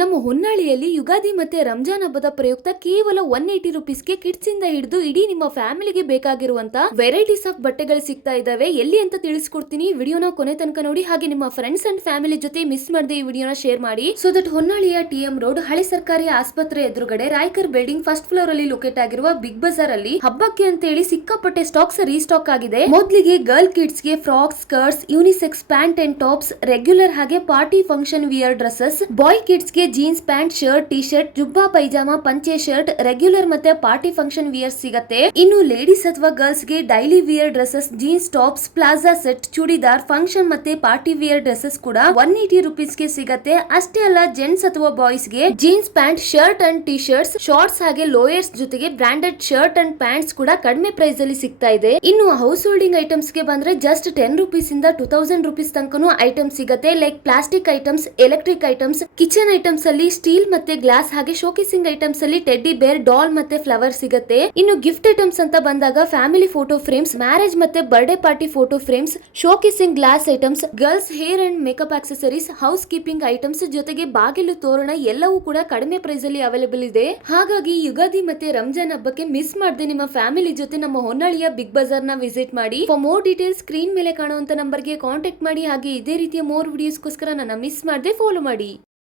ನಮ್ಮ ಹೊನ್ನಾಳಿಯಲ್ಲಿ ಯುಗಾದಿ ಮತ್ತೆ ರಂಜಾನ್ ಹಬ್ಬದ ಪ್ರಯುಕ್ತ ಕೇವಲ 180 ರುಪೀಸ್ಗೆ ಕಿಡ್ಸ್ ಇಂದ ಹಿಡಿದು ಇಡೀ ನಿಮ್ಮ ಫ್ಯಾಮಿಲಿಗೆ ಬೇಕಾಗಿರುವಂತ ವೆರೈಟೀಸ್ ಆಫ್ ಬಟ್ಟೆಗಳು ಸಿಗ್ತಾ ಇದಾವೆ. ಎಲ್ಲಿ ಅಂತ ತಿಳಿಸ್ಕೊಡ್ತೀನಿ, ವಿಡಿಯೋನ ಕೊನೆ ತನಕ ನೋಡಿ. ಹಾಗೆ ನಿಮ್ಮ ಫ್ರೆಂಡ್ಸ್ ಅಂಡ್ ಫ್ಯಾಮಿಲಿ ಜೊತೆ ಮಿಸ್ ಮಾಡದೆ ಈ ವಿಡಿಯೋನ ಶೇರ್ ಮಾಡಿ. ಸೊ ದಟ್ ಹೊನ್ನಾಳಿಯ ಟಿಎಂ ರೋಡ್ ಹಳೆ ಸರ್ಕಾರಿ ಆಸ್ಪತ್ರೆ ಎದುರುಗಡೆ ರಾಯ್ಕರ್ ಬಿಲ್ಡಿಂಗ್ ಫಸ್ಟ್ ಫ್ಲೋರ್ ಅಲ್ಲಿ ಲೊಕೇಟ್ ಆಗಿರುವ ಬಿಗ್ ಬಜಾರ್ ಅಲ್ಲಿ ಹಬ್ಬಕ್ಕೆ ಅಂತ ಹೇಳಿ ಸಿಕ್ಕಾಪಟ್ಟೆ ಸ್ಟಾಕ್ಸ್ ರೀಸ್ಟಾಕ್ ಆಗಿದೆ. ಮೊದಲಿಗೆ ಗರ್ಲ್ ಕಿಡ್ಸ್ ಗೆ frocks, skirts, unisex pant and tops, regular ಹಾಗೆ party function wear dresses, boy kids ಗೆ jeans pant, shirt, T shirt, ಜುಬ್ಬಾ ಪೈಜಾಮಾ, ಪಂಚೆ ಶರ್ಟ್, ರೆಗ್ಯುಲರ್ ಮತ್ತೆ ಪಾರ್ಟಿ ಫಂಕ್ಷನ್ ವಿಯರ್ ಸಿಗತ್ತೆ. ಇನ್ನು ಲೇಡೀಸ್ ಅಥವಾ ಗರ್ಲ್ಸ್ ಗೆ daily wear dresses, jeans tops, palazzo set, churidar, function ಮತ್ತೆ ಪಾರ್ಟಿ ವಿಯರ್ ಡ್ರೆಸ್ಸಸ್ ಕೂಡ 180 ರುಪೀಸ್ ಗೆ ಸಿಗತ್ತೆ. ಅಷ್ಟೇ ಅಲ್ಲ, ಜೆಂಟ್ಸ್ ಅಥವಾ ಬಾಯ್ಸ್ ಗೆ jeans pant, shirt and T shirts, shorts ಹಾಗೆ ಲೋಯರ್ಸ್ ಜೊತೆಗೆ ಬ್ರಾಂಡೆಡ್ ಶರ್ಟ್ ಅಂಡ್ ಪ್ಯಾಂಟ್ಸ್ ಕೂಡ ಕಡಿಮೆ ಪ್ರೈಸ್ ಅಲ್ಲಿ ಸಿಗ್ತಾ ಇದೆ. ಇನ್ನು ಹೌಸ್ ಹೋಲ್ಡಿಂಗ್ ಐಟಮ್ಸ್ ಗೆ ಬಂದ್ರೆ ಜಸ್ಟ್ 10 ರುಪೀಸ್ ಇಂದ 2000 ರುಪೀಸ್ ತನಕನೂ ಐಟಮ್ಸ್ ಸಿಗತ್ತೆ. Like plastic items, electric items, kitchen items ಅಲ್ಲಿ ಸ್ಟೀಲ್ ಮತ್ತೆ ಗ್ಲಾಸ್ ಹಾಗೆ ಶೋಕೇಸಿಂಗ್ ಐಟಮ್ಸ್ ಅಲ್ಲಿ ಟೆಡ್ಡಿ ಬೇರ್, ಡಾಲ್ ಮತ್ತೆ ಫ್ಲವರ್ ಸಿಗತ್ತೆ. ಇನ್ನು ಗಿಫ್ಟ್ ಐಟಮ್ಸ್ ಅಂತ ಬಂದಾಗ ಫ್ಯಾಮಿಲಿ ಫೋಟೋ ಫ್ರೇಮ್ಸ್, ಮ್ಯಾರೇಜ್ ಮತ್ತೆ birthday party photo frames, showcasing glass items, girls hair and makeup accessories, house keeping items ಜೊತೆಗೆ ಬಾಗಿಲು ತೋರಣ ಎಲ್ಲವೂ ಕೂಡ ಕಡಿಮೆ ಪ್ರೈಸ್ ಅಲ್ಲಿ ಅವೈಲೇಬಲ್ ಇದೆ. ಹಾಗಾಗಿ ಯುಗಾದಿ ಮತ್ತೆ ರಂಜಾನ್ ಹಬ್ಬಕ್ಕೆ ಮಿಸ್ ಮಾಡದೆ ನಿಮ್ಮ ಫ್ಯಾಮಿಲಿ ಜೊತೆ ನಮ್ಮ ಹೊನ್ನಾಳಿಯ ಬಿಗ್ ಬಜಾರ್ ನ ವಿಸಿಟ್ ಮಾಡಿ. ಫಾರ್ ಮೋರ್ ಡೀಟೇಲ್ಸ್ ಸ್ಕ್ರೀನ್ ಮೇಲೆ ಕಾಣುವಂತ ನಂಬರ್ ಗೆ ಕಾಂಟ್ಯಾಕ್ಟ್ ಮಾಡಿ. ಹಾಗೆ ಇದೇ ರೀತಿಯ ಮೋರ್ ವಿಡಿಯೋಸ್ಗೋಸ್ಕರ ನನ್ನ ಮಿಸ್ ಮಾಡದೆ ಫಾಲೋ ಮಾಡಿ.